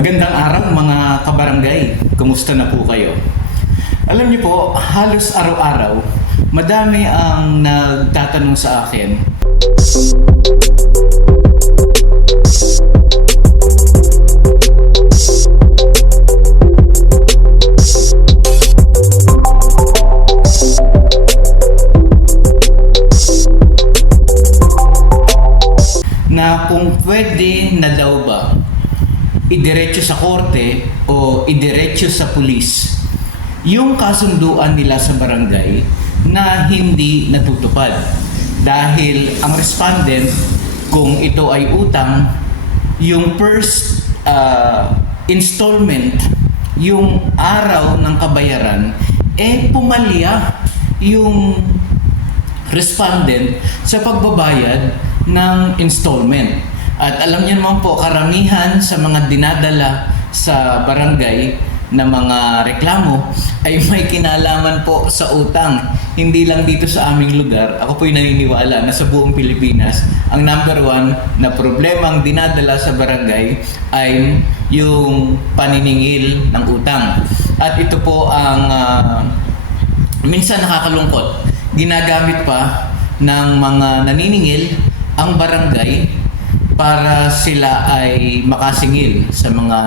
Magandang araw mga kabarangay. Kumusta na po kayo? Alam niyo po, halos araw-araw, madami ang nagtatanong sa akin na kung pwede na daw ba idiretso sa korte o idiretso sa pulis yung kasunduan nila sa barangay na hindi natutupad dahil ang respondent kung ito ay utang yung first uh, installment yung araw ng kabayaran eh pumalya yung respondent sa pagbabayad ng installment. At alam niyo naman po, karamihan sa mga dinadala sa barangay na mga reklamo ay may kinalaman po sa utang. Hindi lang dito sa aming lugar. Ako po'y naniniwala na sa buong Pilipinas, ang number one na problemang dinadala sa barangay ay yung paniningil ng utang. At ito po ang ah, minsan nakakalungkot. Ginagamit pa ng mga naniningil ang barangay para sila ay makasingil sa mga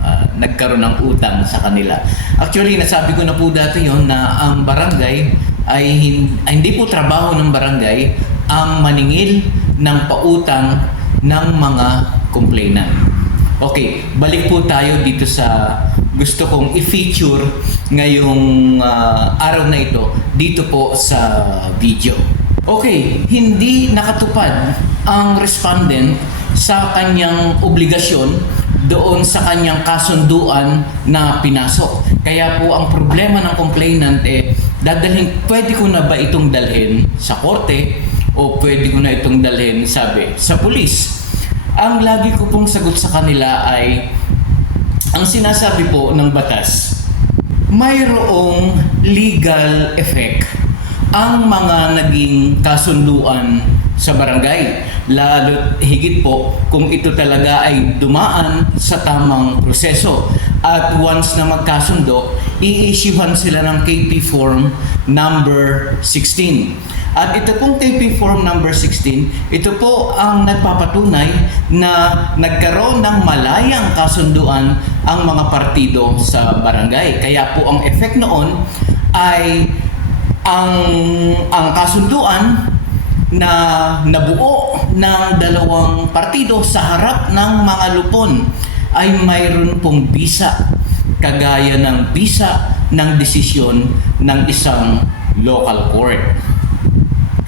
ah, nagkaroon ng utang sa kanila. Actually, nasabi ko na po dati yon na ang barangay ay, hin- ay hindi po trabaho ng barangay ang maningil ng pautang ng mga complainant. Okay, balik po tayo dito sa gusto kong i-feature ngayong ah, araw na ito dito po sa video. Okay, hindi nakatupad ang respondent sa kanyang obligasyon doon sa kanyang kasunduan na pinasok. Kaya po ang problema ng complainant eh, dadalhin, pwede ko na ba itong dalhin sa korte o pwede ko na itong dalhin, sabi, sa pulis. Ang lagi ko pong sagot sa kanila ay, ang sinasabi po ng batas, mayroong legal effect ang mga naging kasunduan sa barangay. Lalo higit po kung ito talaga ay dumaan sa tamang proseso. At once na magkasundo, i-issuehan sila ng KP form number 16. At ito pong KP form number 16, ito po ang nagpapatunay na nagkaroon ng malayang kasunduan ang mga partido sa barangay. Kaya po ang effect noon ay ang ang kasunduan na nabuo ng dalawang partido sa harap ng mga lupon ay mayroon pong bisa kagaya ng bisa ng desisyon ng isang local court.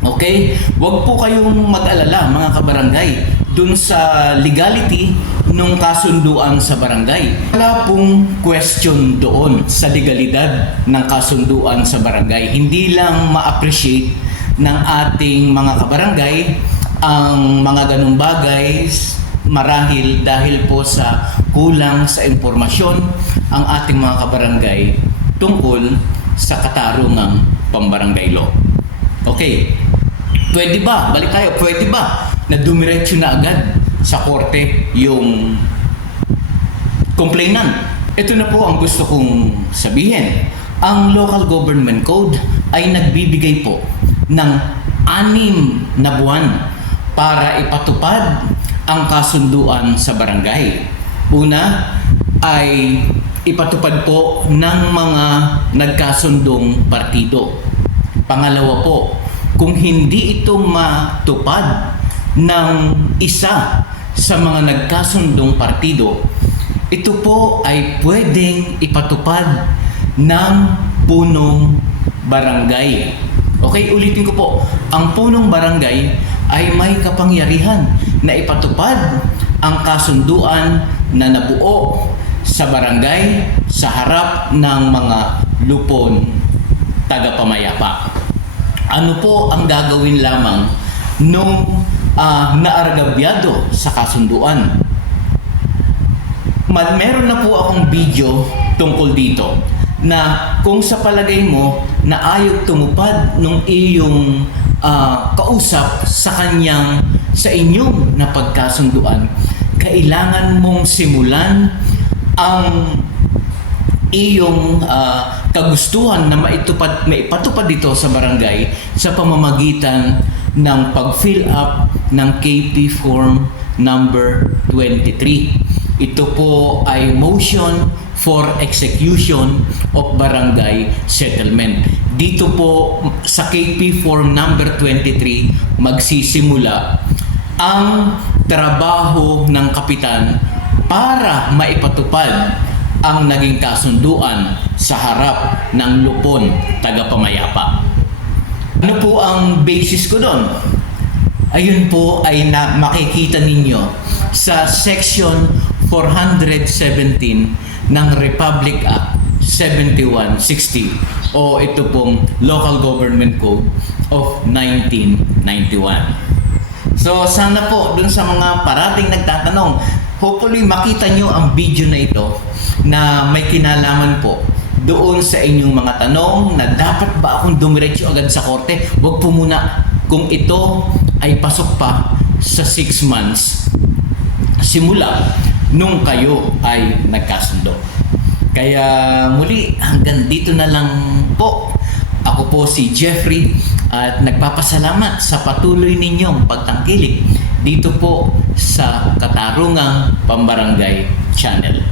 Okay? Huwag po kayong mag-alala mga kabarangay dun sa legality nung kasunduan sa barangay. Wala pong question doon sa legalidad ng kasunduan sa barangay. Hindi lang ma-appreciate ng ating mga kabarangay ang mga ganung bagay marahil dahil po sa kulang sa impormasyon ang ating mga kabarangay tungkol sa katarungang pambarangay law. Okay, pwede ba, balik tayo, pwede ba na dumiretso na agad sa korte yung complainant? Ito na po ang gusto kong sabihin. Ang local government code ay nagbibigay po ng anim na buwan para ipatupad ang kasunduan sa barangay. Una ay ipatupad po ng mga nagkasundong partido. Pangalawa po, kung hindi ito matupad ng isa sa mga nagkasundong partido, ito po ay pwedeng ipatupad ng punong barangay. Okay, ulitin ko po. Ang punong barangay ay may kapangyarihan na ipatupad ang kasunduan na nabuo sa barangay sa harap ng mga lupon tagapamayapa. Ano po ang gagawin lamang nung ah, naargabyado sa kasunduan? Meron na po akong video tungkol dito na kung sa palagay mo na ayaw tumupad nung iyong ah, kausap sa kanyang sa inyong napagkasunduan kailangan mong simulan ang iyong ah, kagustuhan na maitupad, maipatupad dito sa barangay sa pamamagitan ng pag-fill up ng KP form number 23. Ito po ay motion for execution of barangay settlement. Dito po sa KP form number 23 magsisimula ang trabaho ng kapitan para maipatupad ang naging kasunduan sa harap ng lupon tagapamayapa. Ano po ang basis ko doon? Ayun po ay na makikita ninyo sa section 417 ng Republic Act 7160 o ito pong Local Government Code of 1991. So sana po dun sa mga parating nagtatanong, hopefully makita nyo ang video na ito na may kinalaman po doon sa inyong mga tanong na dapat ba akong dumiretso agad sa korte? Huwag po muna kung ito ay pasok pa sa 6 months simula nung kayo ay nagkasundo. Kaya muli hanggang dito na lang po. Ako po si Jeffrey at nagpapasalamat sa patuloy ninyong pagtangkilik dito po sa Katarungang Pambarangay Channel.